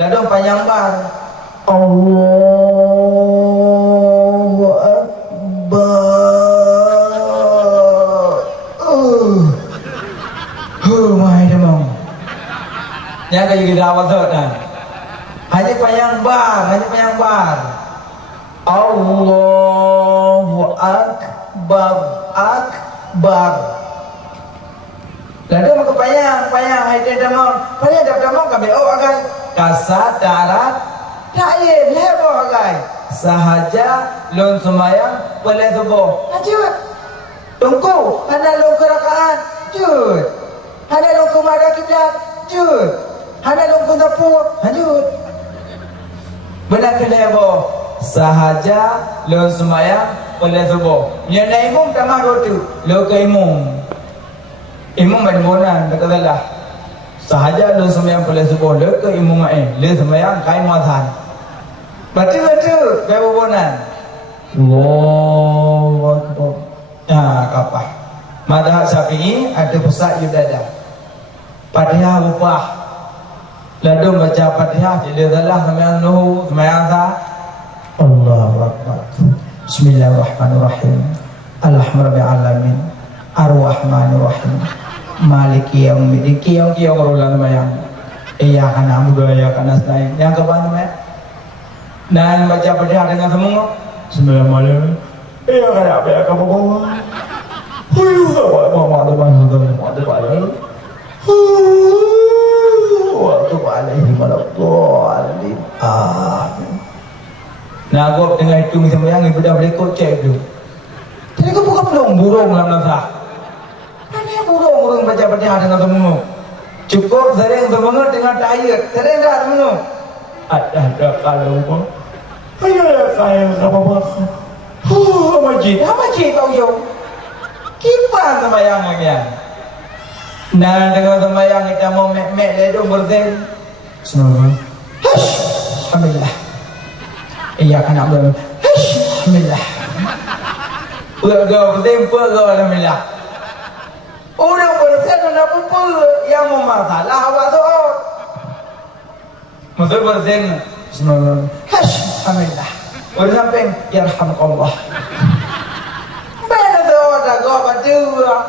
Lalu panjang bar. Allahu Akbar. Mai demam. Yang kayu kita awal tu kan. Hanya panjang bar. Allahu Akbar. Lalu maka panjang hai demam. Panjang dah demam kami akan kasat darat tak ye lebar agai. Sahaja lon semayang boleh subuh. Lanjut. Tunggu, hana lon rakaat. Lanjut. Hana lon madhab kiblat. Lanjut. Hana lon dapur. Lanjut. Benar ke lebar. Sahaja lon semayang boleh subuh. Yang naik imam tak mahu tu. Lo ke imam. Imam berbonan kata salah. Sahaja lo semayang boleh subuh. Lo ke imam lo semayang kain muatan. Betul berbonan. Allahu Akbar. Kapah. Madhab Syafi'i ada pusat yudada. Fatihah upah. Lalu baca Fatihah tidak salah semayang nuhu semayang sah. Allahu Akbar. Bismillahirrahmanirrahim. Alhamdulillahirrahmanirrahim. Ar-Rahmanirrahim. Maliki yaumiddin. Kiyong ulang semayang. Iyyaka na'budu wa iyyaka nasta'in. Yang keempat namanya. Dan baca Fatihah dengan semua. Bismillahirrahmanirrahim. Iyyaka na'budu wa iyyaka nasta'in. Nah, gua tengah hitung sembahyang ibu dah berikut cek tu. Tadi kau buka burung dalam nafas. Ini burung baca Fatihah dengan semua. Cukup sering semangat dengan diet. Sering dah semua. Ada kalau pun. Ayo saya apa-apa. Majid kau jauh. Kipas sembahyang lagi. Nah, dengan sembahyang kita mau mek ledung berzen. Bismillah. Alhamdulillah. Iyyaka na'budu. Alhamdulillah. Berzen alhamdulillah. Orang berzen nak apa yang memasalah awak tu. Musuh berzen. Bismillah. Alhamdulillah. Orang sampai yarhamukallah. Mana tu ada gua berdua.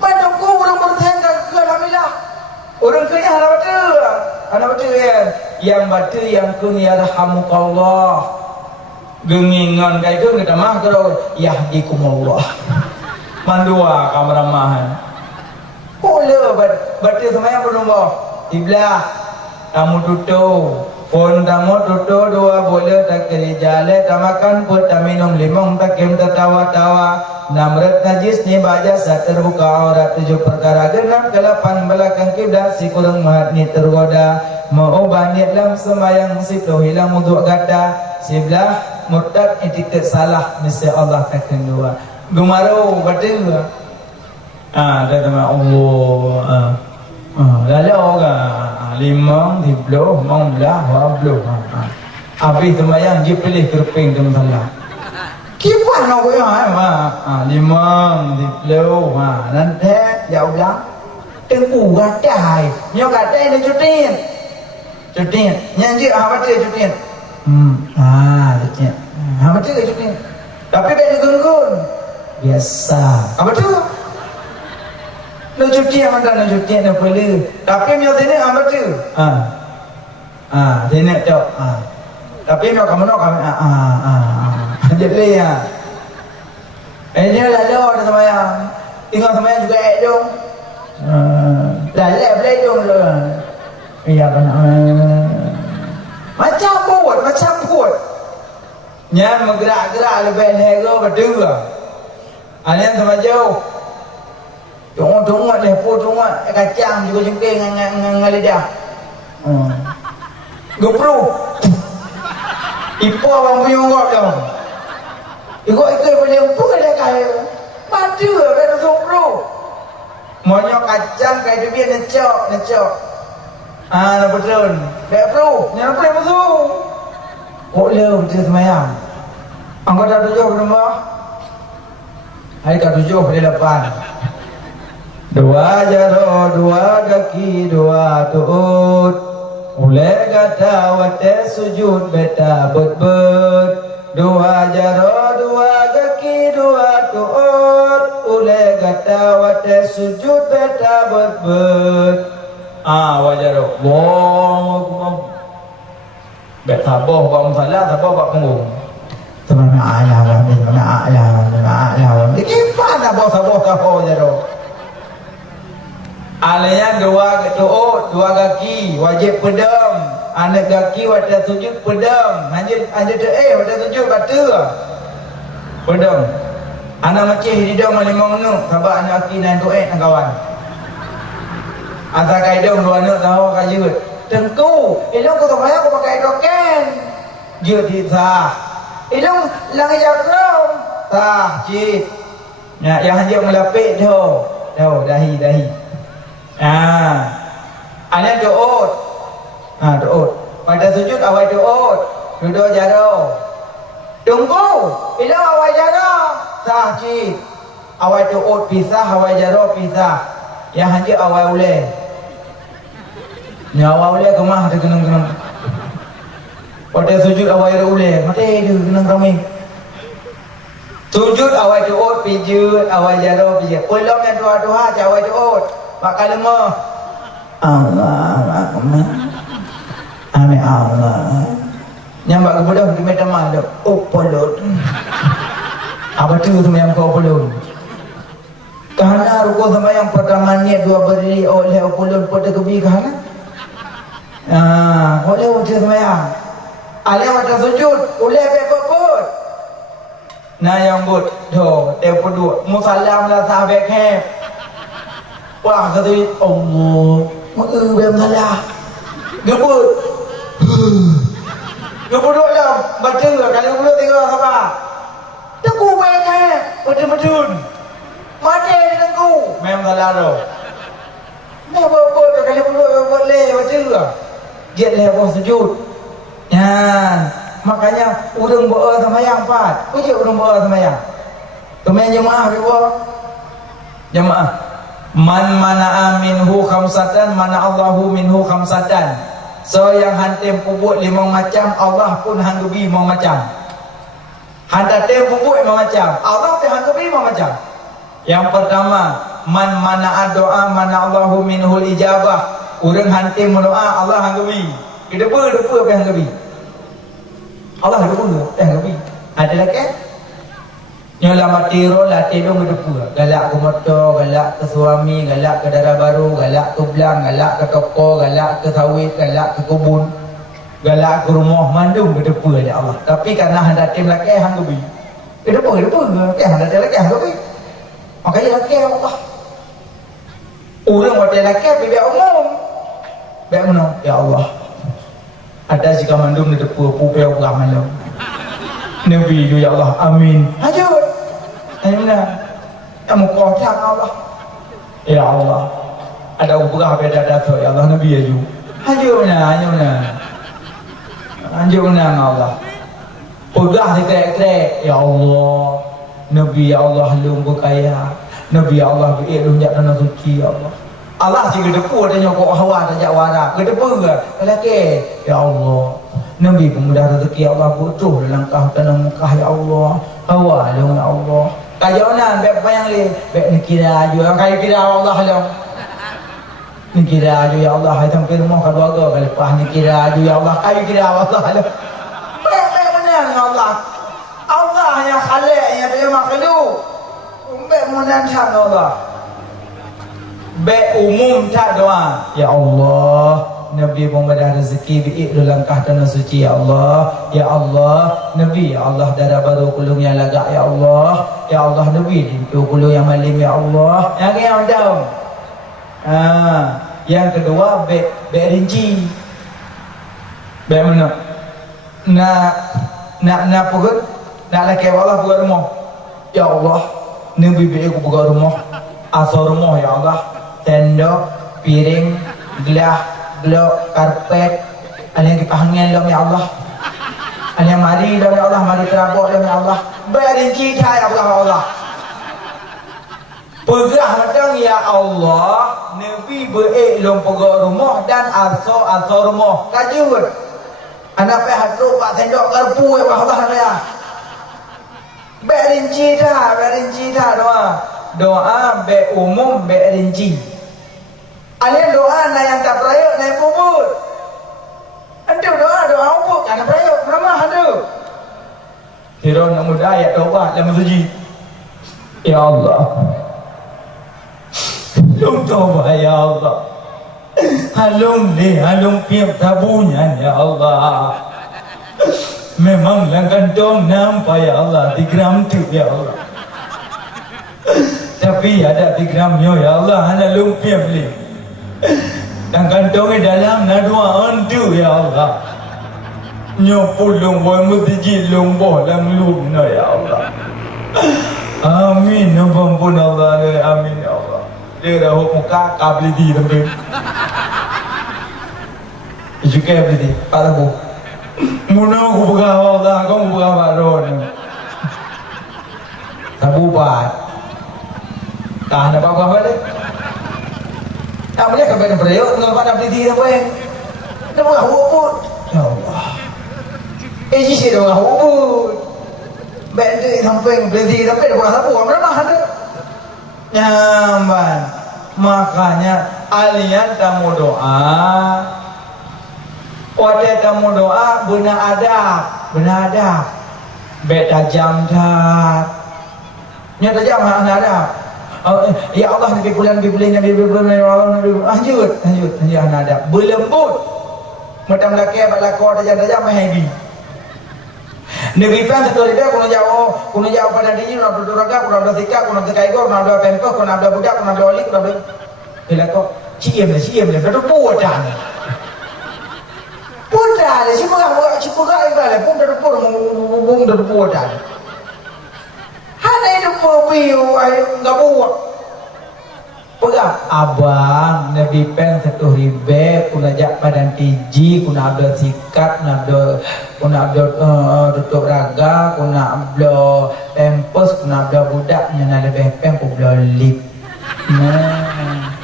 Mana ku orang berzen ke alhamdulillah. Orang kaya ada berdua. Ada berdua yang batu yang kun yarhamukallah. Gengingan kayak tu kita mah kalau yahdikumullah. Mandua kameramahan. Boleh batu semuanya berubah. Iblah kamu tutup. Pun tamu tutup dua boleh tak kerjale tamakan pun tak minum limong tak kem tertawa-tawa. 6 najis ni baca saat terbuka aurat 7 perkara genap ke-8 belakang kiblat si kurang mahat ni tergoda. Mau banyak dalam sembahyang si tu hilang wuduk gada. Sebelah murtad etiket salah mesti Allah takkan dua. Gumaru betul. Ada nama Allah. Lalu orang 5, 10, 15, 20. Habis sembahyang dia pilih kerping dalam salah. Kipas nak kau yang 5, 10, nanti jauh belang. Tengku gadai, nyok gadai ni cutin. Nyanyi baca cutin. Cutin. Baca cutin. Tapi benda gun-gun. Biasa. Apa tu? Nak cuti yang mana nak cuti nak boleh. Tapi mio sini apa tu? Sini tu. Tapi mio kamu nak kami jadi ya. Ini lalu ada sembahyang. Tinggal sembahyang juga dong. Lalu boleh dong lo. Iya kan. Macam pun. Nya bergerak-gerak lebih nego berdua. Anian sama jauh. Tunggu kacang juga jengking dengan lidah. Gopro. Ipo abang punya orang tu. Ikut boleh umpuk ada kaya. Mati ke kena gopro. Monyok kacang kayak dia necok. Nak betul. Gopro, yang apa betul? Boleh betul semayang. Anggota 7 berapa? Hari ke-7 hari 8. 2 jaro, 2 kaki, 2 tuut. Ule kata wate sujud beta bet-bet. Dua jaro dua kaki dua tuut. Ule kata wate sujud beta bet-bet. Wajaro Allahu bet sabar buat masalah, sabar buat punggung. Teman a'la wa gimana sabar kau jaro. Alanya dua tuut, dua kaki wajib pedam. Anak kaki wajib sujud pedam. Anjir wajib sujud batu. Pedam. Anak macam hidung malimang nu, sabar anak kaki nan tuet nan kawan. Asal kaidong dua anak tahu kajut. Tengku, ilong kau sampai aku pakai doken. Dia sah. Ilong lang jakrom. Sah, cik. Ya, yang hanya melapik tu. Dahi. Ada doot. Doot. Pada sujud awal doot. Duduk jaro. Tunggu. Ilong awal jaro. Sah, cik. Awal doot pisah, awal jaro pisah. Yang hanya awal uleh. Nyawa uleh kemah ada kenang-kenang. Pada sujud awal uleh, mati dia kenang ramai. Sujud awal doot pijut, awal jaro pijut. Pulang yang doa-doa awal doot. Pak kalimah. Allah Akbar. Amin Allah. Nyambak kemudah di medan mana? Polot. Apa tu yang kau polot? Kerana rukun sama yang pertama niat dua berdiri oleh polot pada kebi kerana. Oleh wajah semayang. Alih wajah sujud. Oleh bekot. Yang but. Tempo dua. Musallam lah sahabat khem. Wah kata Allah. Maka bermasalah. Gebut. Gebut lah. Baca lah. Kali pula tengok apa. Tengku baik khem. Betul-betul. Mati tengku. Memang salah tu. Memang kali pula boleh baca lah. Dia lepas sujud. Makanya urang berdoa sembahyang empat. Puji urang berdoa sembahyang. Kemudian jemaah berdoa. Jemaah. Man mana'a minhu khamsatan mana Allahu minhu khamsatan. So yang hantim pupuk 5 macam, Allah pun hanggebi 5 macam. Hantim pupuk 5 macam, Allah pun hanggebi 5 macam. Yang pertama, man mana'a doa mana Allahu minhul ijabah. Orang hantim berdoa, Allah hanggebi. Depa apa yang hanggebi? Allah hanggebi. Ada lagi? Nyolah mati roh latih dong depa. Galak ke motor, galak ke suami, galak ke darah baru, galak ke belang, galak ke toko, galak ke sawit, galak ke kebun, galak ke rumah, mandung ke depa ya Allah. Tapi kerana hantim laki hanggebi. Depa ke hantim laki hanggebi. Makanya laki Allah. Orang waktu laki bibi umum. Baik mana? Ya Allah. Ada jika mandum di depan pupil malam. Nabi ya Allah. Amin. Hajut. Amin. Kamu kotak Allah. Ya Allah. Ada ubah beda data ya Allah Nabi aju. Hajutna. Allah. Ubah dikrek-krek ya Allah. Nabi ya Allah lu berkaya. Nabi ya Allah berilmu jangan suci ya Allah. Allah si gedepu ada nyokok hawa tajak wara. Gedepu ke? Lelaki. Ya Allah. Nabi pemudah rezeki Allah butuh dalam kau tanam Mekah ya Allah. Hawa dong ya Allah. Kajonan baik apa yang li? Baik ni kira aju. Kayu kira Allah dong. Ni kira aju ya Allah. Hai tampil rumah keluarga kali pah ni kira aju ya Allah. Kayu kira Allah dong. Baik menang Allah. Allah yang khalik yang dia makhluk. Baik menang Allah. Baik umum tak doa. Ya Allah, Nabi pembedah rezeki biik langkah tanah suci ya Allah. Ya Allah, Nabi ya Allah darah baru kulung yang lagak ya Allah. Ya Allah Nabi itu kulung yang malim ya Allah. Yang daun. Yang kedua baik rinci. Baik mana? Nak perut, nak laki Allah buat rumah. Ya Allah, Nabi biik aku buat rumah. Asal rumah ya Allah. Tendok, piring, gelas, glok, karpet. Ada yang kipahangin dalam ya Allah. Ada yang mari dalam ya Allah. Mari terabok dalam ya Allah. Berinci cahaya Allah. Pegah macam ya Allah, Nabi berilum pegah rumah dan asal rumah. Kajut. Anak pe hadro pak tendok garpu ya Allah ya. Berinci dah doa be umum be rinci. Alien doa na yang tak perayuk na yang puput. Anda doa puput kan perayuk nama ada. Kira nak muda ayat doa dalam suci. Ya Allah. Halung taubat ya Allah. Halung piap tabunya ya Allah. Memang kantong nampak ya Allah 3 gram tu ya Allah. Tapi ada 3 gramnya ya Allah hanya lumpia beli. Dan kantongnya dalam nadua antu ya Allah. Nyopulung boy mesti lombo dalam lumna ya Allah. Amin. Ampun Allah. Amin ya Allah. Dia dah muka kabli di tapi. Juga kabli di. Pada bu. Muna aku pegang Allah, kau pegang baron. Tabu bat. Tahan apa deh. Tak boleh kau benda beriuk, mengapa nak beli dia apa? Dia pegang hubut. Ya Allah. Sih dia pegang hubut. Benda sampai beli dia sampai dia pegang sapu, apa nama ada? Nyaman. Makanya alian tamu doa. Pada tamu doa benar adab. Beta jam dah. Nyata jam adab. Ya Allah Nabi bulan lanjut adab. Berlembut. Macam laki abad lakor tajam mahagi. Negeri pan satu dia kuna jauh pada diri kuna berduraga kuna bersikap kuna berkaigo kuna berpempo kuna berbudak kuna beroli kuna ber. Belakor. Cium dah berbuat dah. Putra le si pegang ibale pun dah putra. Hana itu piu enggak buat. Pegang abang Nabi pen 1,000 kuna jak padan tiji kuna abdul sikat kuna abdul tutup raga kuna abdul pempos kuna abdul budak nyana lebih pen ku lip. Nah.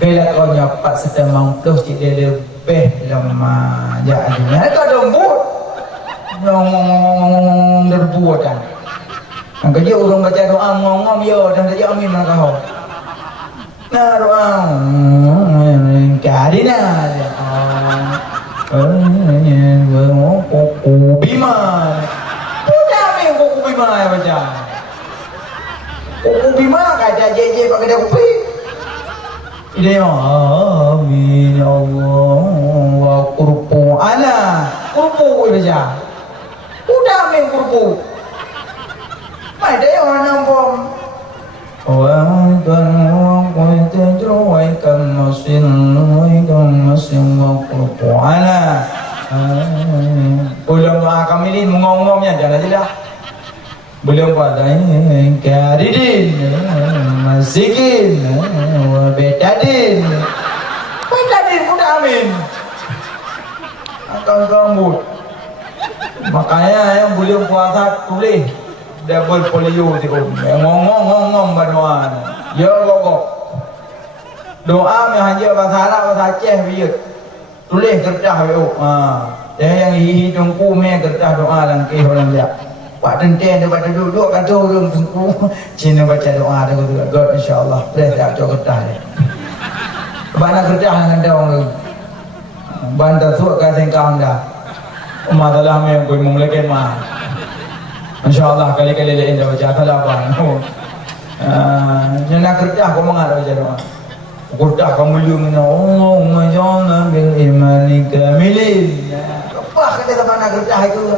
Bila kau nyapat setemang plus dia lebih lemah jadi kau lembut ngomong berbuat kan kerja orang baca doa ngomong ya dan kerja amin nak kau nah doa kadina kuku bima udah amin kuku bima ya baca kuku bima kata jeje pakai dia kupi dia amin ya Allah wa kurpu ana kurpu baca udah amin kurpu mai dia orang nampom wa kurpu ana belum kamilin mengongomnya jangan aja dah belum pada karidin masikin betadin udah amin akan gambut makanya yang belum puasa tulis double polio tu ngomong berdoa ya gogok doa hanya bahasa Arab bahasa Aceh biar tulis kertas yang hidung kume kertas doa langkih orang dia Pak Tenten dia baca duduk kata orang tengku Cina baca doa dia kata God insyaAllah boleh tak cok kertas dia banyak kertas dengan dia orang bantar suat kasih kau dah umat dalam yang kau mulai kemah insyaAllah kali-kali lain dah baca salah apa nyana kertas kau mengarah baca doa kertas kau mulia mina Allahumma ja'alna bil imani kamilin apa kata mana kertas itu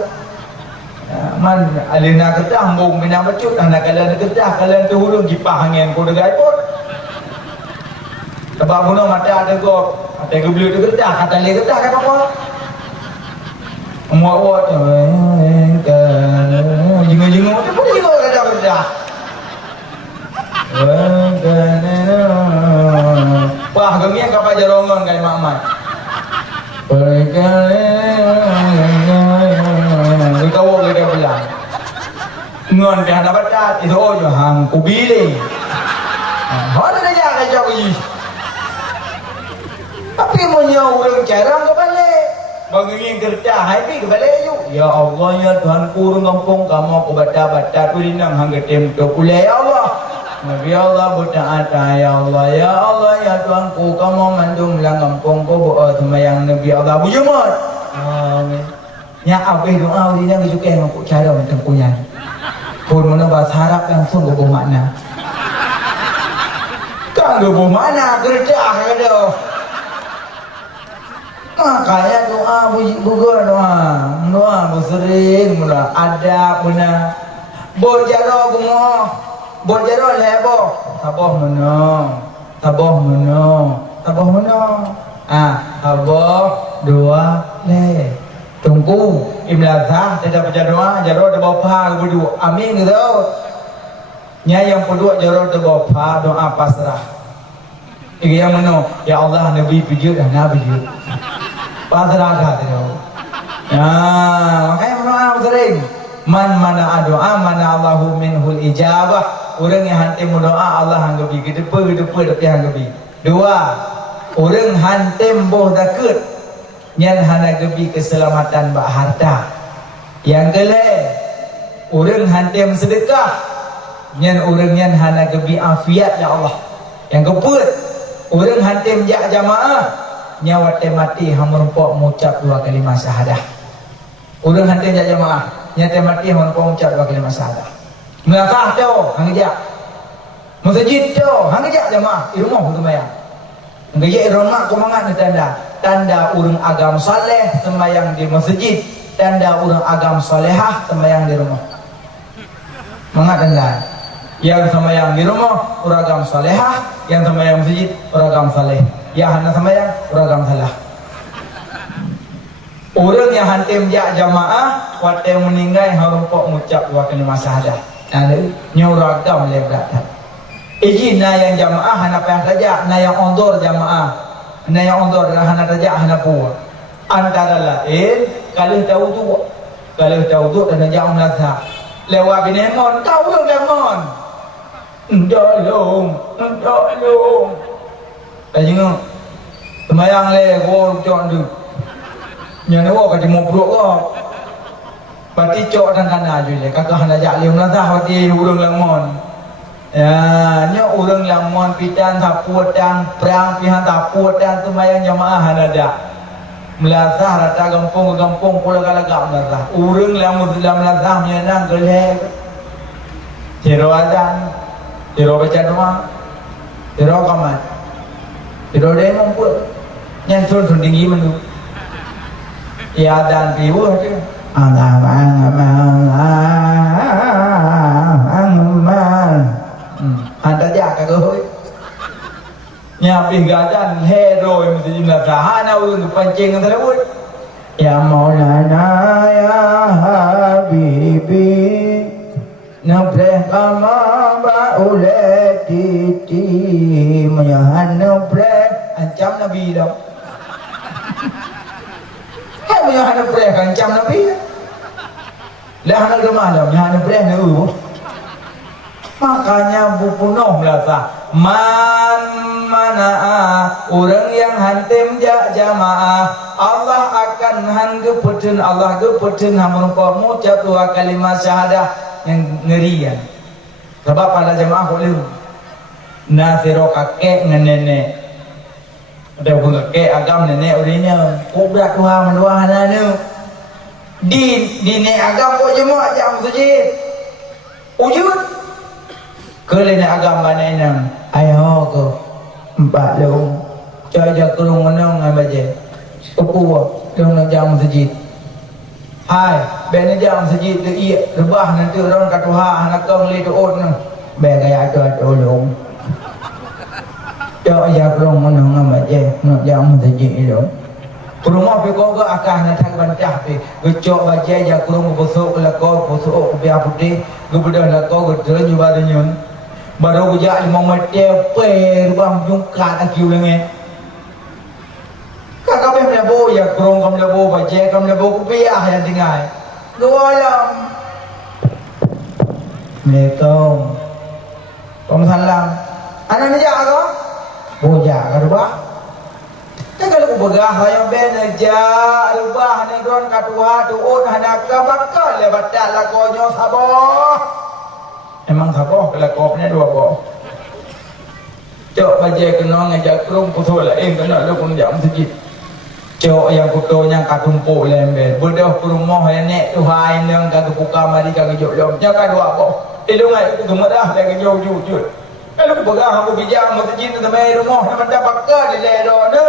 man alina kertas bung bina becut anak kalian kertas kalian tu hurung kipah angin ko degai pun sebab guna mata ada go ada go beli kertas kata le kertas kata apa muat jingo tu pun jingo kertas wah gemia kapa jarongan kai mamat kau lagi bilang ngon dia nak baca itu oh hang kubili lagi. Tapi punya orang jarang ke balik. Bangingin kerja happy ke balik yuk. Ya Allah ya Tuhan kurung kampung kamu aku baca-baca tulinang hangga tempo kuliah ya Allah. Nabi Allah berdoa ya Allah ya Tuhanku kamu mandum lang kampung ko buat semayang Nabi Allah bujumot. Amin. Nya apa doa ini yang juga yang aku cara macam punya. Pun mana bahasa Arab langsung ke makna. Kan ke makna kerja kada. Makanya doa bukan doa bersering mula ada benar. Bojaro gumo. Bojaro lebo. Tabah menong. Tabah dua le. Tunggu imlazah tidak baca doa jaro de bapa berdua. Amin gitu. Nya yang kedua jaro de bapa doa pasrah. Iki yang mana? Ya Allah Nabi pijut dan Nabi pijut. Pasrah dah tu. Ya, makanya doa sering. Man mana doa mana Allahu minhul ijabah. Orang yang hanti doa Allah hanggapi gedepa tapi hanggapi. Dua, orang hanti boh dakut. Nyan hana gebi keselamatan bak harta. Yang kele, orang hanti sedekah. Nyan orang nyan hana gebi afiat ya Allah. Yang keput, orang hanti menjak jamaah. Nyawa mati hamurumpok mengucap dua kalimah syahadah. Orang hanti menjak jamaah. Nyata mati hamurumpok mengucap dua kalimah syahadah. Melakah tu, hangijak. Masjid tu, hangijak jamaah. Di rumah untuk bayar. Hangijak rumah kumangat ni tanda urang agam saleh sembahyang di masjid, tanda urang agam salehah sembahyang di rumah. Mangat tanda. Yang sembahyang di rumah urang agam salehah, yang sembahyang masjid urang agam saleh. Yang hana sembahyang urang agam salah. Orang yang hantim jak jamaah waktu yang meninggal harumpok mengucap dua kalimah syahadah. Ada nyuragam lebat. Iji na yang jamaah hana payah saja, na yang ondor jamaah. Na yang ondor adalah hana saja hana puas. Antara lain kalau tahu tu dan jauh melazah. Lewat binemon tahu yang lemon. Ndolong. Tanya semayang le go cok du. Yang ni kata mobrok ko. Pati cok dan kana je le. Kakak hana jak le melazah pati urang lemon. Ya, nya urang lemon pitan tapuat dan perang pihan tapuat dan semayang jamaah hana dak. Melazah rata gampung pula galagak melazah. Urang lemon dalam melazah menyenang gelek. Ciro adan, ciro baca doa, ciro kamat, ciro demam pun. Yang sun tinggi mendu. Ya dan piwuh tu. Anda jak kagoi. Nya pigadan hero yang mesti melazah hana urang pancing terus. Ya Maulana ya Habibi Nabreh kama ba'ule titi menyahan nabreh ancam Nabi dah. Hai menyahan nabreh ancam Nabi dah. Dah nak malam menyahan nabreh ni makanya bupunuh melazah. Mana orang yang hantim jak jamaah Allah akan hanggepeun Allah gepeun hamun mengucap dua kalimah syahadah yang ngerian. Sebab pada jamaah boleh nasiro kakek dengan nenek. Ada pun kakek agam nenek urinya kubrak Tuhan mendoa hananu. Di nek agam kok jemaah jam masjid. Wujud. Kelene agam mana nang ayo ko empat long. Jaja kurung menang baje. Pupua dong jam masjid. Hai, bene jam masjid tu iya rebah nanti orang katuha anak kau li tu on. Be gaya tu long. Jaja kurung menang baje nak jam masjid itu. Rumah peko ke akah nak tak bantah pe. Gecok baje ja kurung busuk lakau busuk biar putih. Gebedah lakau gedre nyubadanya. Baru gejak 5 meter pe rubah jungkat akiu lengan. Kakak pun lebo ya kurung kam lebo baje kam lebo kupiah yang tinggal. Dua lam. Assalamualaikum. Waalaikumsalam. Anak ni jak aku? boja ka rubah kalau begah yang benerja rubah ni don katua tuun hana ka bakal le batal lakonyo saboh emang saboh kelakopnya dua boh cok baje kena ngajak krum putul lah kena lu pun jam masjid cok yang kutonya katumpu lembe bodoh ke rumah yang nek Tuhan yang kagak buka mari kagak jom jangan dua boh lu ngai ku gemerah lagi jauh-jauh kalau begah aku bijak masjid tu mai rumah nak dapat ke le do ne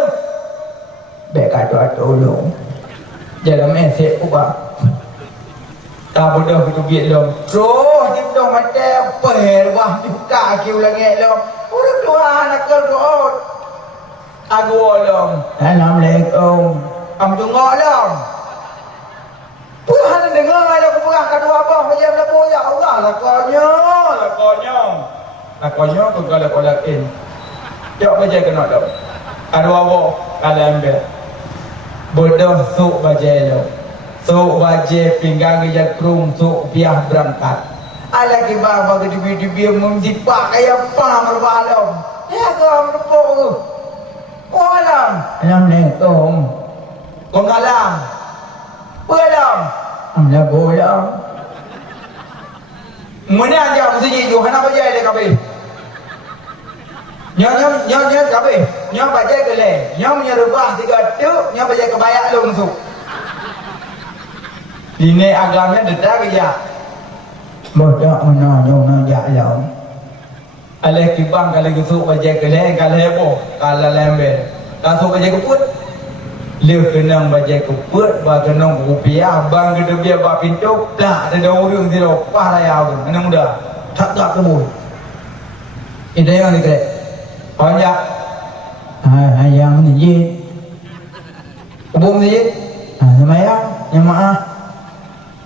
bek doa tolong jalan mesej ubah tak bodoh itu biar lom terus dia dah mata per wah buka kiu lagi lom udah doa anak ke doa aku lom assalamualaikum am tengok lom Tuhan dengar ada aku berah kedua apa macam lagu ya Allah lakonyo tu kalau kolakin jauh baca kena dah ada apa kalau ambil bodoh suk bajai lo suk bajai pinggang ke krum suk biah berangkat ala ke baba ke dibi memdipak kayak pam berbalom ya kau merepok tu walam assalamualaikum kong alam walam amla bolam mana aja mesti Yohana bajai dia kabeh Nyom kabeh nyom baca ke le nyom nyerubah tiga tu nyom baca kebayak lu masuk ini agamanya dedak ya bodoh mana nyom ya ya aleh kibang kalau gitu baca ke le kalau heboh kalau lembe kalau baca ke put le kenang baca ke put ba kenang rupiah bang gede biar ba pintu dah ada orang dia pah raya tu mana muda tak kebun ini yang dikira banyak yang masjid kebun masjid semayang jemaah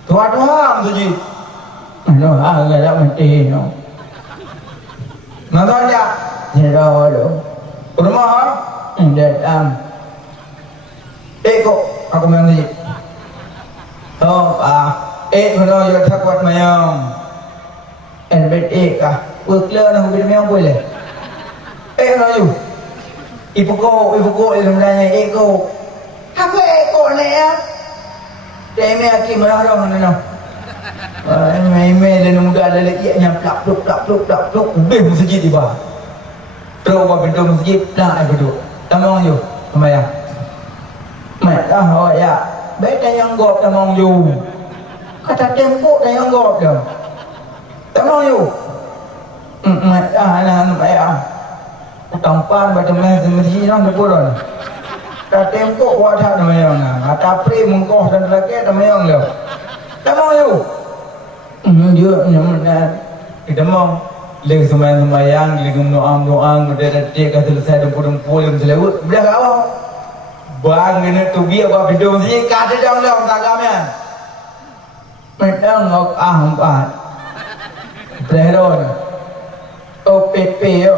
tua-tua masjid doa agak mati no nonton ya jero lo rumah datang kok aku masjid kalau yo takut mayang bet kah workler nak beli mayang boleh rayu ibu ko dalam nanya eko apa eko ni ya demi aki merah mana email dan muda ada lagi yang plak ubeh masjid tiba terus buat pintu masjid dah aku duduk tamang you semaya dah oh ya beda yang gop tamang you kata tempo dah yang gop dah tamang you anak ya tampan macam mana semedi orang berbulan. Tak tempo wadah namanya na. Kata pri mengkoh dan lagi namanya leh. Tahu you? Dia namanya. Kita mau leh semayang, leh doang, berdekat dia selesai dempul yang selewut. Belah awak. Bang ini tu biar apa video sih kata jauh tak kamian. Medang ngok empat. Beron. OPP yo.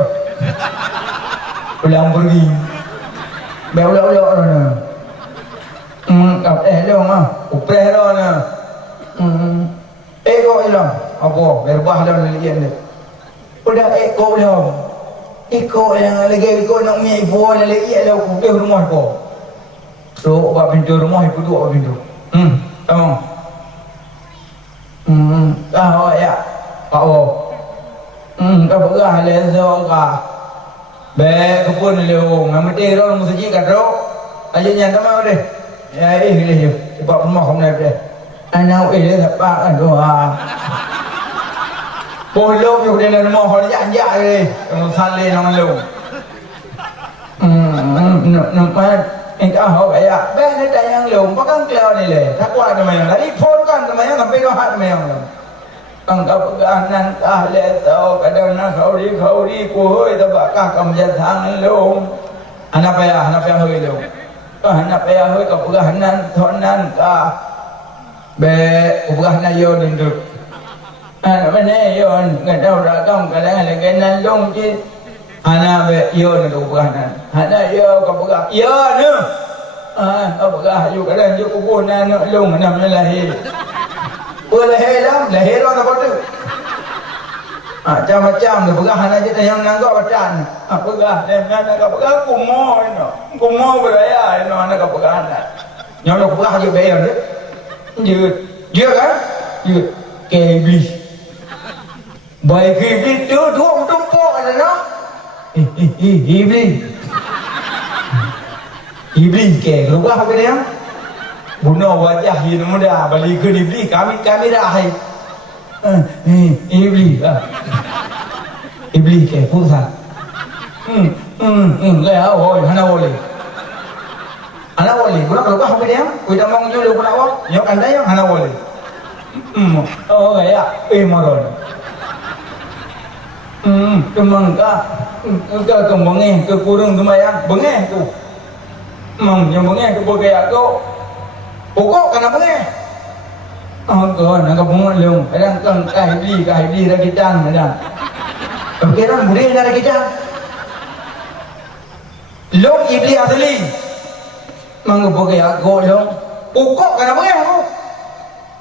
Pulang pergi beulak-ulak mana kap dong upeh dong eko hilang apa berbah dalam lian dia udah eko hilang eko yang lagi eko nak punya ibu lagi ada upeh rumah ko so buat pintu rumah ibu dua pintu tamam oh ya pak kau berah lezo kah baik kepun leo ngamati orang masjid kadro aja nyanda mau deh ya ini sebab rumah kamu deh anak ini apa doa bolongอยู่ในrumahเขาย่านๆเลยซันเลยน้องลูกnampak engkau hok ya ben ada yang lu pakai kelao ni le takwa namanya lari phone kan namanya sampai doa namanya engkau pegangan ahli tahu kadang nak kau di kuhoi tabakah kamu jatang lu anak payah hoi lu anak payah hoi kau pegangan thonan ka be pegangan yo dinduk anak mana yo ngan tahu rakam kadang lagi nan long je anak be yo nak pegangan anak yo kau pegang yo nu kau pegang yo kadang yo kubur nan long nam lahir boleh lahir orang apa tu macam-macam dia pegah aja yang nanggap badan. Pegah dia nak pegah kumo ini. Kumo beraya ini anak pegah anak. Yang nak pegah je bayar dia. Dia kan? Dia ke iblis. Baik iblis tu dua tumpuk ada nak. Iblis. Iblis ke lupa apa dia? Bunuh wajah ini muda balik ke iblis kami dah hai. Iblis iblis ke pusat gaya oi hana boleh guna kalau apa dia kita mau julu guna apa yang anda yang hana boleh oh gaya maron kemang ke kembangnya ke kurung kemayang bengeh tu yang bengeh ke gaya tu pokok kena bengeh kan nak bunga leung kadang kan kahibli dah kita kadang pikiran boleh dah kita leung iblis asli mangga pakai aku leung pokok kena boleh aku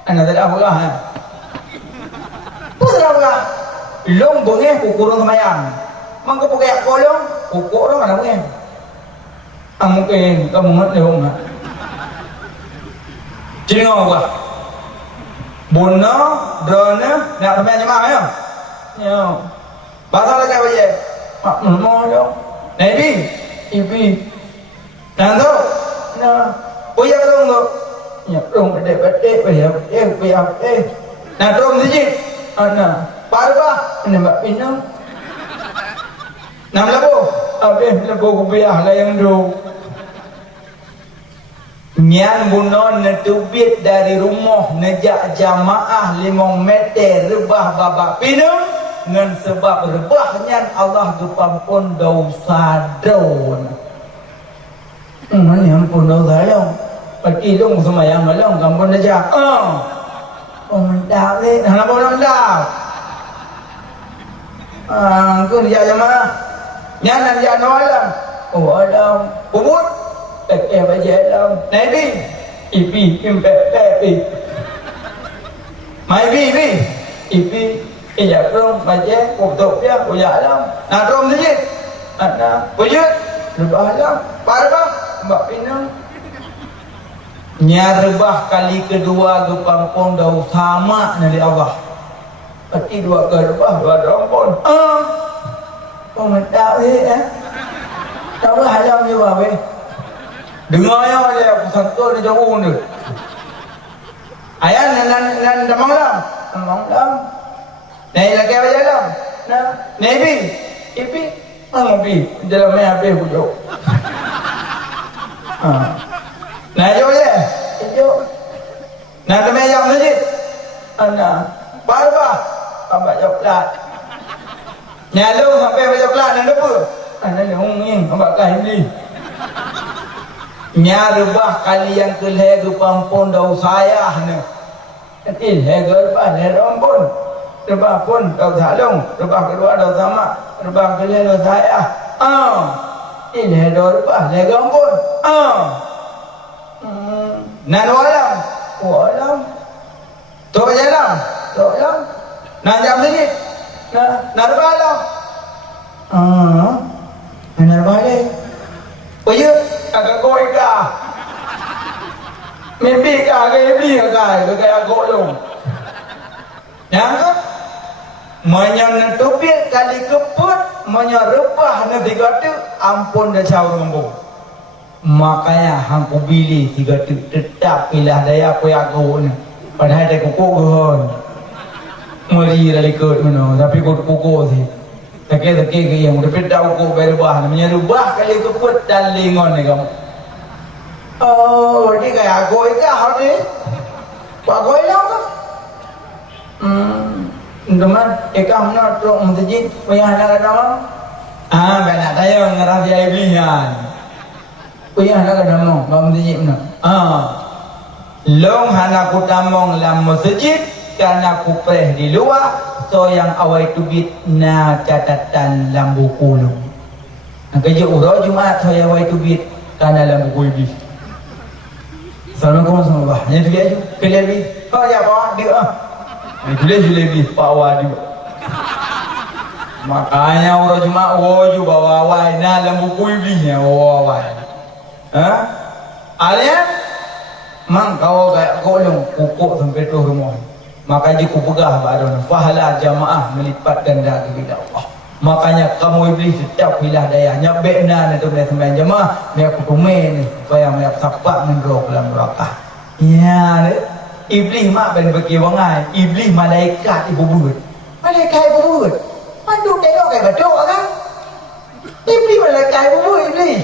anda tak apa lah apa apa leung bengeh kukurung semayang mangga pakai aku leung pokok leung kena boleh mungkin kamu ngat leung jadi apa Buna, drone, nak sampai jemaah ya? Ya. Bahasa lagi apa je? Mak mau yo. Nabi, ibi. Nando, na. Puya dong tu. Ya, dong bede puya. Nah, dong siji. Ana. Parba, ini mbak pinang. Nam labo. Abe labo kubiah lah yang do. Nyan bunon netubit dari rumah nejak jamaah 5 meter rebah babak pinung ngan sebab rebah nyan Allah gepampun dosa daun ampun dosa daun pati dong semayang malong kampun nejak mendak ni nak mendak aku nejak jamaah nyan nejak noalam alam kubur em baca dalam Nabi ipi impepe mai bi ipi ya rom baca untuk dia punya alam nak rom saja ada wujud rebah alam parba mbak pinang nyarebah kali kedua gepampun dau sama dari Allah pasti dua gerbah dua rompon mendak ni tahu alam ni bawe dengar ya dia satu ni jauh ni ayat nan demang lam naik lagi apa jalan nabi ipi nabi dalam mai apa bujuk naik jauh je jauh nak temai yang masjid ana barba abak coklat nyalung sampai coklat dan lupa ana ni hunging abak kahili nyarubah kali yang kelih gepampun dau saya ne kelih gerban ne rompun rebah pun dau salung rebah kedua dau sama rebah kelih dau saya ini dau rebah le gampun nan walam tu jalan nan jam sedikit nan rebah alam nan rebah le payah agak koi kah mimpi kah ke iblis kah ke agak long yang ke menyan topik kali keput menyan rebah na 3 tu ampun dah caur ngembung makanya hampu pilih 3 tu tetap pilih daya apa agak ni padahal ada kukuh gehon meri dah likut mana tapi kukuh sih tak ke yang udah pedau ko berbah namanya rubah kali keput dan lingon ni kamu dia kayak agoi ke hari pak agoi lah ke teman ekam nak teruk masjid payah nak nama banyak tayang ngarah dia iblisan payah nak nama bang masjid mana long hana ku tamong lam masjid karena ku preh di luar so yang awal tubit na catatan dalam buku lu. Nak kerja urau Jumaat so yang awal tubit karena dalam buku lebih. Assalamualaikum warahmatullahi wabarakatuh. Yang tu dia tu, kelih lebih. Oh ya bawa dia Tulis lebih pak awal dia. Makanya orang cuma woju bawa wai na dalam buku iblisnya bawa wai. Alian mang kau kayak kolong pupuk sampai tu rumah. Maka jika pegah baru fahala jamaah melipat ganda kepada Allah. Makanya kamu iblis setiap wilayah dayanya benar itu boleh sembahyang jamaah. Ni aku tumen supaya mereka sapak menroh dalam neraka. Ya, iblis mak ben berkiwangan. Iblis malaikat ibu buat. Malaikat ibu buat. Mandu tengok kayak betul kan? Iblis malaikat ibu buat iblis.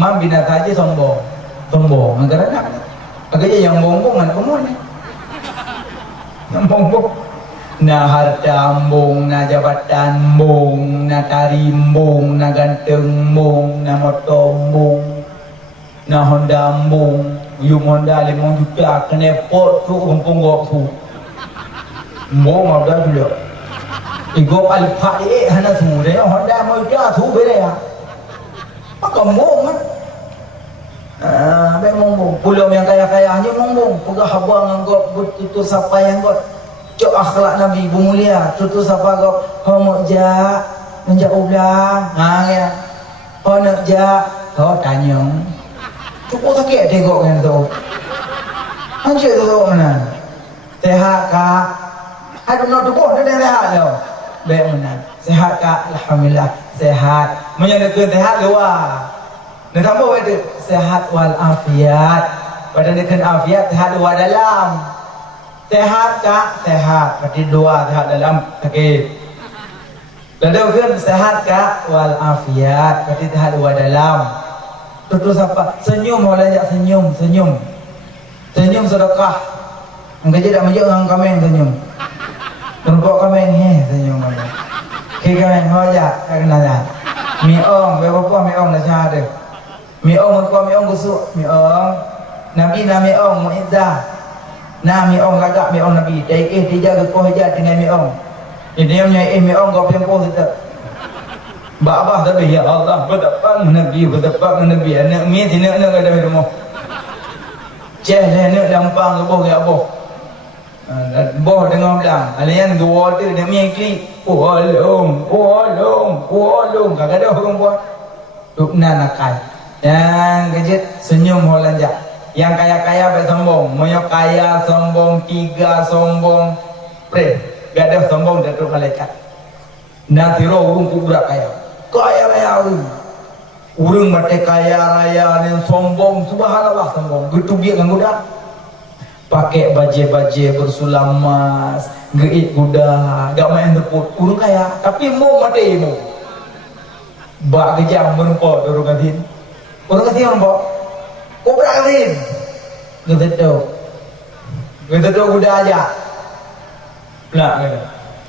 Mam binatang aja sombong. Sombong, negara nak. Agaknya yang bombong kan kamu ni. Yang bombong. Na harta mbong, na jabatan mbong, na karim mbong, na ganteng mbong, na motor mbong, na Honda mbong, yung Honda 5 juta, kena pot tu kumpung gok tu. Mbong ada dulu. Igop alfa hana tu deh, Honda mau juta tu bere ya. Maka mbong kan. Memang pulau yang kaya-kaya hanya mbong, pegah abang anggap itu siapa yang got. Cok akhlak Nabi ibu mulia tutu siapa kau homo ja menjak ulang ya hono ja kau tanyong cukup sakit tengok kan tu anjir tu mana sehat kak aduh nak tubuh dia sehat lo baik mana sehat kak alhamdulillah sehat menyatakan sehat luar dan tambah itu sehat wal afiat pada nekan afiat sehat luar dalam. Sehat kak? Sehat. Berarti dua sehat dalam sakit. Lalu kan sehat kak? Wal afiat. Berarti sehat dua dalam. Terus apa? Senyum orang ajak senyum. Senyum. Senyum sedekah. Engkau je tak menjauh dengan kami senyum. Nampak kami ni senyum kami. Kira kami ngajak. Tak kenal tak? Mi ong. Berapa mi ong dah syahada. Mi ong muka mi ong gusuk. Mi ong. Nabi na mi ong mu'izzah. Nah mi ong lagak mi ong Nabi dia jaga kau hajat dengan mi ong dia punya mi ong kau pempo kita babah tapi ya Allah berdepan Nabi anak mi tidak nak ada rumah ceh nak lampang boh ya boh boh dengan bilang alian dua tu dia mi klik polong kagak ada orang buat dukna nakal yang kejut senyum holanja. Yang kaya-kaya bersombong, moyo kaya sombong, tiga sombong, gak ada sombong datuk malaikat. Nanti roh urung kubrak kaya raya urung mate kaya raya dan sombong, subhanallah sombong. Gitu biar kan kuda, pakai baje bersulam emas, geit kuda, gak main tepuk, urung kaya, tapi mau mate mau, bak kejam menumpuk urung katin menumpuk. Kau berakhir, kita tahu kuda aja, nak kita,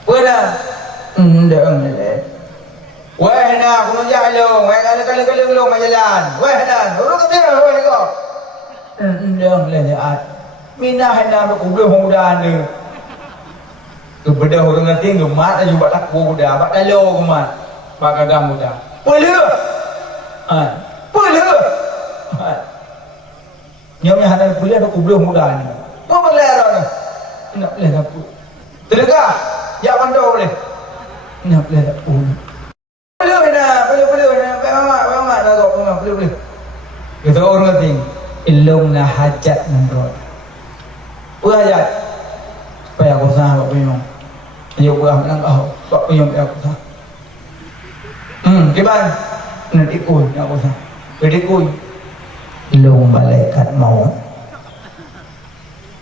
kuda, wah nak, kuno jalan, wah kali lo majalan, wah nak, urut kita, wah kau, jalan, minah hendak kuda kuda ni, kepada orang nanti gemat aja buat tak kuda, buat talo gemat, pakai gam kuda, boleh, nyamnya hendak kuliah aku belum muda ni. Apa boleh orang? Nak boleh apa? Terdekat, ya pandau boleh. Nak boleh apa? Boleh nak, mama dah kau, mama boleh. Kita orang ting, ilmu na hajat menurut. Apa hajat? Supaya aku sah, Pak Puyung. Ayo buah menang kau, Pak Puyung aku sah. Kiban, nanti kuy, aku sah. Jadi kuy. Long malaikat maut.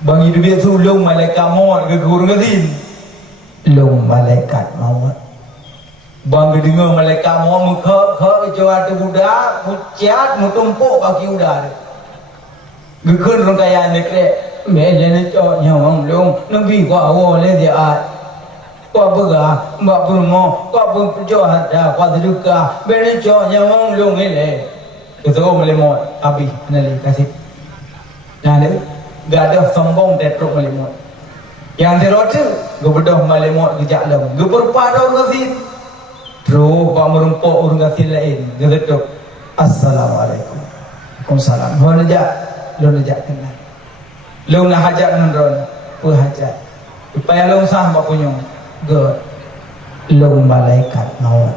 Bang hidup dia tu long malaikat maut ke kurang kadin. Long malaikat maut. Bang dengar malaikat maut muka kecoa tu budak, pucat, mutumpuk kaki udah. Gekun orang kaya ni kek. Melainkan cok nyawang long. Nabi kau awal le dia at. Kau begah, mbak permo, kau pun perjuang ada, kau terluka. Melainkan cok nyawang long ele. Itu boleh mau habis nali kasih. Nah, gak ada sombong detrok malimut. Yang terus gebedoh malimut gejak lam. Geberpada orang kasih. Terus pak merumpuk orang kasih lain. Gebedoh. Assalamualaikum. Waalaikumsalam. Lo nejak kenal. Lo nak hajat nendron. Apa hajat? Supaya lo sah pak punyong. God. lung malaikat maut.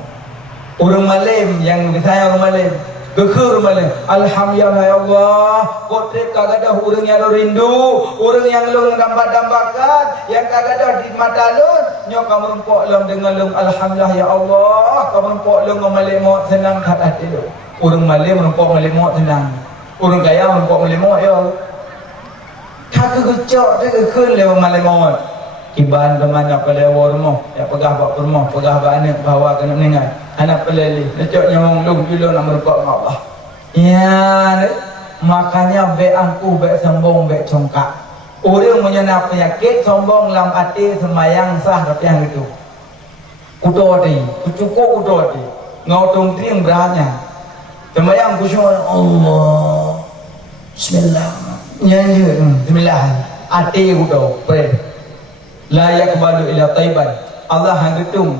Orang malam yang ditanya orang malam, geker malam. Alhamdulillah ya Allah, potret kagak ada orang yang rindu, orang yang lung dampak-dampakan, yang kagak ada di mata lun, nyok kamu rempok lung dengan lung. Alhamdulillah ya Allah, kamu rempok lung malam maut senang kat hati lu. Orang malam rempok malam maut senang. Orang kaya rempok malam maut ya. Tak kegecok, tak keker lewat malam maut. Kiban kemana pelewar rumah, ya pegah bak rumah, pegah bak anak bawa kena meninggal. Anak peleli, lecok nyawang lung dulu nak merupak Allah. Ya, makanya be angku, be sombong, be congkak. Orang menyana penyakit sombong lam hati semayang sah tapi yang itu. Kudo di, kucukup kudo di. Ngau tung triang beranya. Semayang kusyuk Allah. Bismillah. Nyanyi, Bismillah. Hati kudo, pray. La yakbalu ila taiban. Allah hang getung.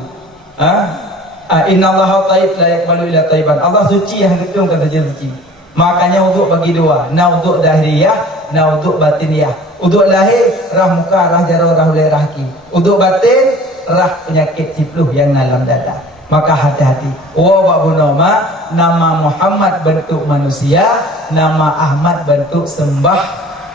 Inna Allah taib la yakbalu ila taiban. Allah suci yang getung kata dia suci. Makanya untuk bagi dua, na untuk dahiriyah, na untuk batiniyah. Untuk lahir rah muka, rah jaro, rah ulai, rah ki. Untuk batin rah penyakit cipluh yang dalam dada. Maka hati-hati. Wa babu nama Muhammad bentuk manusia, nama Ahmad bentuk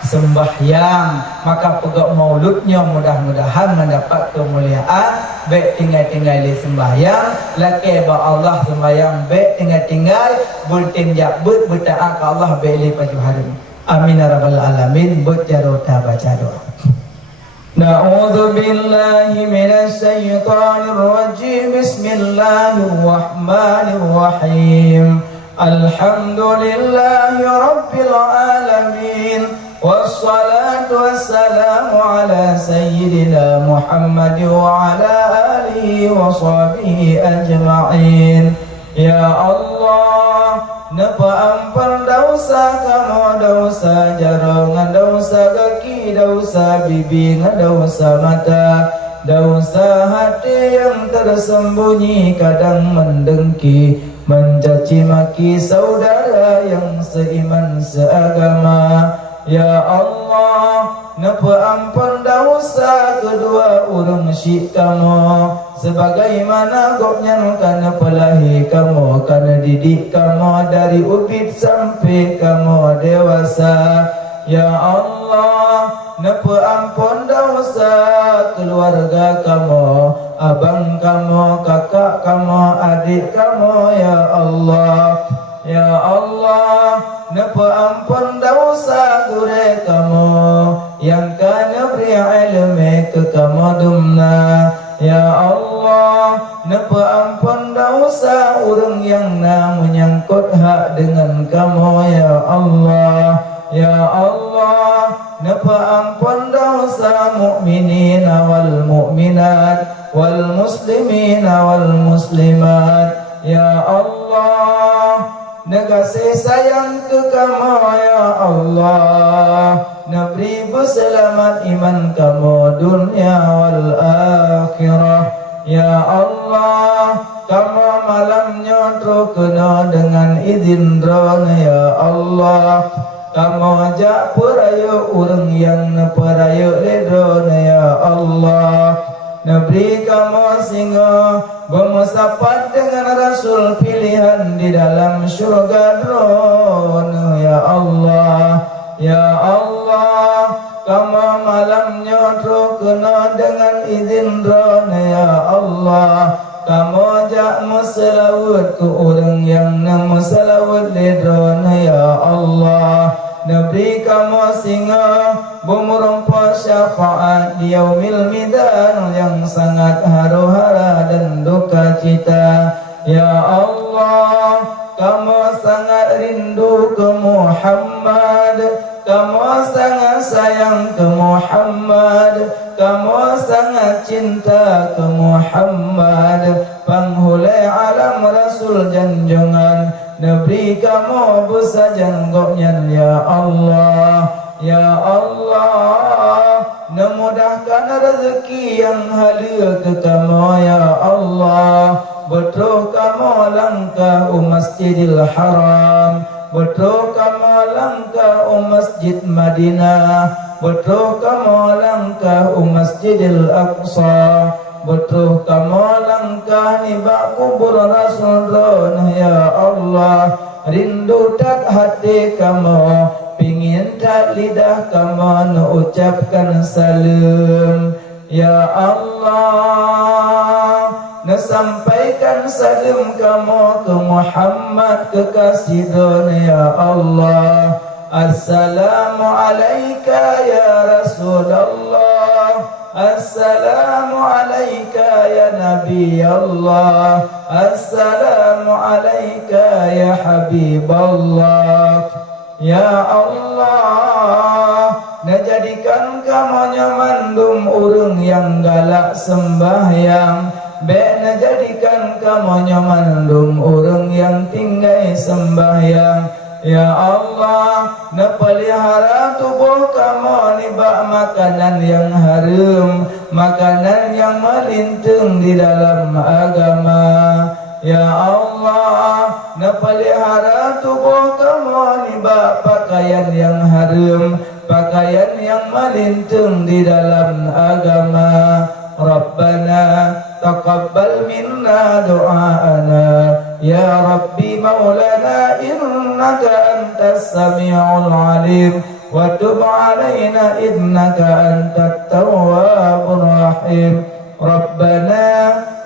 sembahyang. Maka pegak mauludnya mudah-mudahan mendapat kemuliaan. Baik tinggal-tinggal di sembahyang, laki ba Allah sembahyang, baik tinggal-tinggal bertinjak bertaat ke Allah baik li paju harum. Amin ya rabbal alamin. Berjarota baca doa. Na'udzu billahi minasy syaithanir rajim. Bismillahirrahmanirrahim. Alhamdulillahi rabbil alamin. Wassalatu wassalamu ala sayyidina Muhammad wa ala alihi wa sahbihi ajma'in. Ya Allah, napa ampun dosa kamu, dosa jarongan, dosa kaki, dosa bibi, dosa mata, dosa hati yang tersembunyi kadang mendengki, mencaci maki saudara yang seiman seagama. Ya Allah, napa ampun dosa kedua urang syik kamu, sebagaimana gopnya kana pelahi kamu, kana didik kamu dari ubid sampai kamu dewasa. Ya Allah, napa ampun dosa keluarga kamu, abang kamu, kakak kamu, adik kamu. Ya Allah, ya Allah, napa ampun dosa gure kamu yang kana beri ilmu ke kamu dumna. Ya Allah, napa ampun dosa orang yang menyangkut hak dengan kamu. Ya Allah, ya Allah, napa ampun dosa mukminin wal mukminat wal muslimin wal muslimat. Ya Allah, nekasih sayang ke kamu. Ya Allah, neberi berselamat iman kamu dunia wal akhirah. Ya Allah, kamu malamnya terkena dengan izin drone. Ya Allah, kamu ajak peraya orang yang peraya ledron. Ya Allah, neberi kamu singa bermusapat dengan Rasul pilihan di dalam syurga drone. Ya Allah, ya Allah, kamu malamnya terkena dengan izin drone. Ya Allah, kamu ajak musalawat ke orang yang musalawat di drone. Ya Allah, neberi kamu singa bermerumpa syafaat di yaumil midan yang sangat haru-hara dan duka cita. Ya Allah, kamu sangat rindu ke Muhammad, kamu sangat sayang ke Muhammad, kamu sangat cinta ke Muhammad, penghulai alam Rasul janjangan, neberi kamu besajan gopnya. Ya Allah, ya Allah, memudahkan rezeki yang hadir ke kamu. Ya Allah, betul kamu langkah Masjidil Haram, betul kamu langkah Masjid Madinah, betul kamu langkah Masjidil Aqsa, butuh kamu langkah nibak kubur Rasulullah ya Allah, rindu tak hati kamu, pingin tak lidah kamu ucapkan salam ya Allah. Nasampaikan salam kamu ke Muhammad kekasih dunia Allah. Assalamu alayka ya Rasulullah, assalamu alayka ya Nabi Allah, assalamu alayka ya Habiballah. Ya Allah, najadikan kamu nyamandum urang yang galak sembahyang, najadikan kamu nyamandum urang yang tinggai sembahyang. Ya Allah, napelihara tubuh kamu nibak makanan yang haram, makanan yang melinting di dalam agama. Ya Allah, napelihara tubuh kamu nibak pakaian yang haram, pakaian yang melinting di dalam agama. Rabbana taqabbal minna du'aana ya Rabbi maulana innaka antas sami'ul alim wa tub alaina innaka antat tawwabur rahim. Rabbana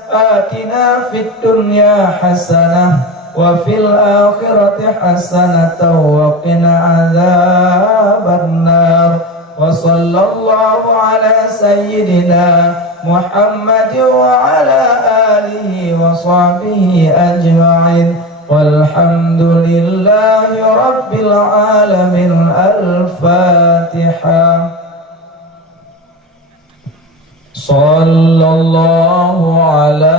atina fid dunya hasanah wa fil akhirati hasanatan wa qina adzabannar. Wa sallallahu ala sayyidina Muhammad wa ala alihi wa sahbihi ajma'in. Walhamdulillahi rabbil alamin. Al-Fatihah. Sallallahu ala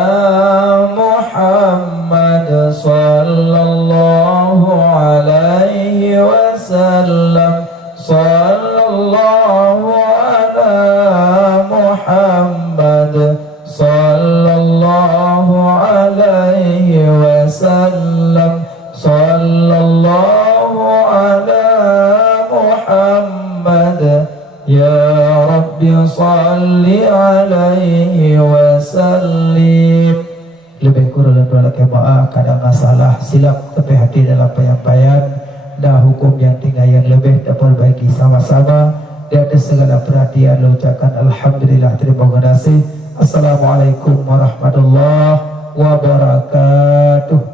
Muhammad sallallahu alaihi wasallam. Sallallahu ala Muhammad sallallahu alaihi wasallam. Sallallahu ala Muhammad. Ya Rabbi salli alaihi wasallim. Lebih kurang dalam kemaah kadang masalah silap tapi hati dalam penyampaian dah hukum yang tinggal yang lebih dapat perbaiki sama-sama. Di atas segala perhatian ucapkan alhamdulillah, terima kasih. Assalamualaikum warahmatullahi wabarakatuh.